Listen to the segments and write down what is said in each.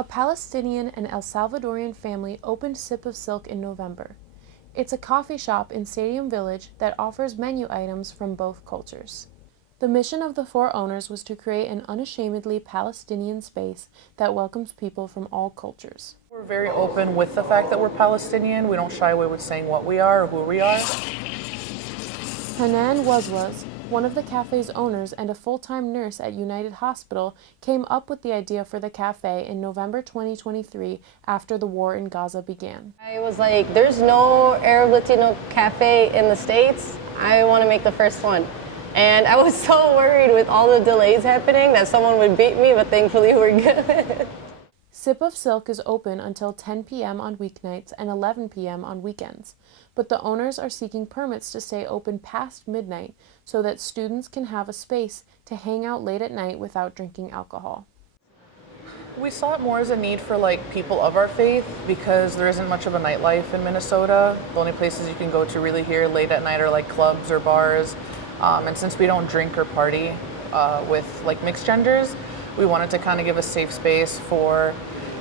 A Palestinian and El Salvadorian family opened Sip of Silk in November. It's a coffee shop in Stadium Village that offers menu items from both cultures. The mission of the four owners was to create an unashamedly Palestinian space that welcomes people from all cultures. We're very open with the fact that we're Palestinian. We don't shy away with saying what we are or who we are. Hanan Wazwaz, one of the cafe's owners and a full-time nurse at United Hospital, came up with the idea for the cafe in November 2023 after the war in Gaza began. I was like, there's no Arab Latino cafe in the States. I want to make the first one. And I was so worried with all the delays happening that someone would beat me, but thankfully we're good. Sip of Silk is open until 10 p.m. on weeknights and 11 p.m. on weekends, but the owners are seeking permits to stay open past midnight so that students can have a space to hang out late at night without drinking alcohol. We saw it more as a need for people of our faith because there isn't much of a nightlife in Minnesota. The only places you can go to really here late at night are clubs or bars. And since we don't drink or party with mixed genders, we wanted to kind of give a safe space for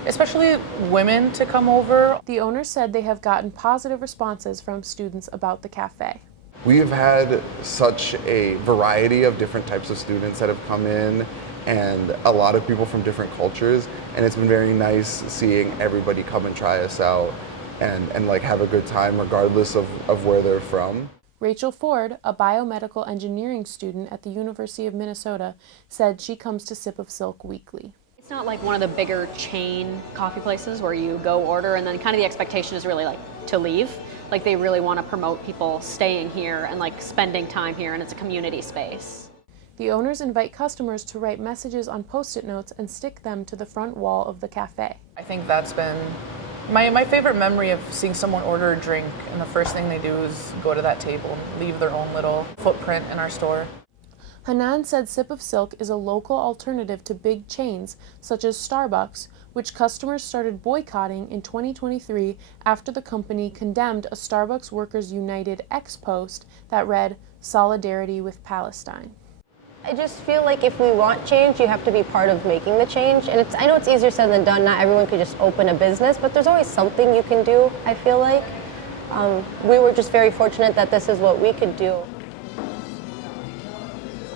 especially women to come over. The owners said they have gotten positive responses from students about the cafe. We've had such a variety of different types of students that have come in and a lot of people from different cultures, and it's been very nice seeing everybody come and try us out and have a good time regardless of where they're from. Rachel Ford, a biomedical engineering student at the University of Minnesota, said she comes to Sip of Silk weekly. It's not like one of the bigger chain coffee places where you go order and then kind of the expectation is really to leave. They really want to promote people staying here and spending time here, and it's a community space. The owners invite customers to write messages on Post-it notes and stick them to the front wall of the cafe. I think that's been my favorite memory of seeing someone order a drink and the first thing they do is go to that table and leave their own little footprint in our store. Hanan said Sip of Silk is a local alternative to big chains such as Starbucks, which customers started boycotting in 2023 after the company condemned a Starbucks Workers United X post that read, "Solidarity with Palestine." I just feel like if we want change, you have to be part of making the change. And I know it's easier said than done. Not everyone could just open a business, but there's always something you can do, I feel like. We were just very fortunate that this is what we could do.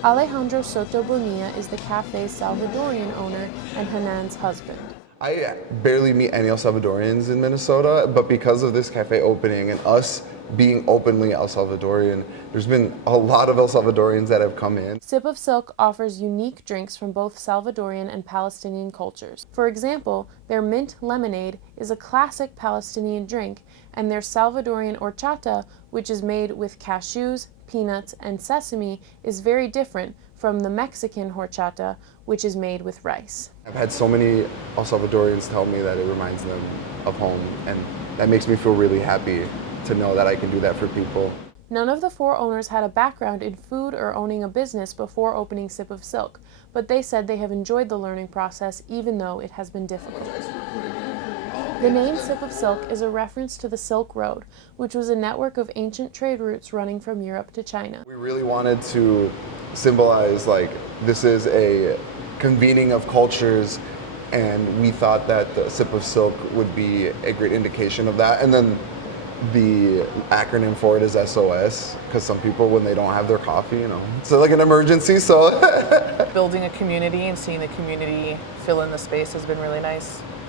Alejandro Soto Bonilla is the cafe's Salvadorian owner and Hanan's husband. I barely meet any El Salvadorians in Minnesota, but because of this cafe opening and us being openly El Salvadorian, there's been a lot of El Salvadorians that have come in. Sip of Silk offers unique drinks from both Salvadorian and Palestinian cultures. For example, their mint lemonade is a classic Palestinian drink, and their Salvadorian horchata, which is made with cashews, peanuts, and sesame, is very different from the Mexican horchata, which is made with rice. I've had so many El Salvadorians tell me that it reminds them of home, and that makes me feel really happy to know that I can do that for people. None of the four owners had a background in food or owning a business before opening Sip of Silk, but they said they have enjoyed the learning process even though it has been difficult. The name Sip of Silk is a reference to the Silk Road, which was a network of ancient trade routes running from Europe to China. We really wanted to symbolize this is a convening of cultures, and we thought that the Sip of Silk would be a great indication of that. And then the acronym for it is SOS, because some people, when they don't have their coffee, it's an emergency, so. Building a community and seeing the community fill in the space has been really nice.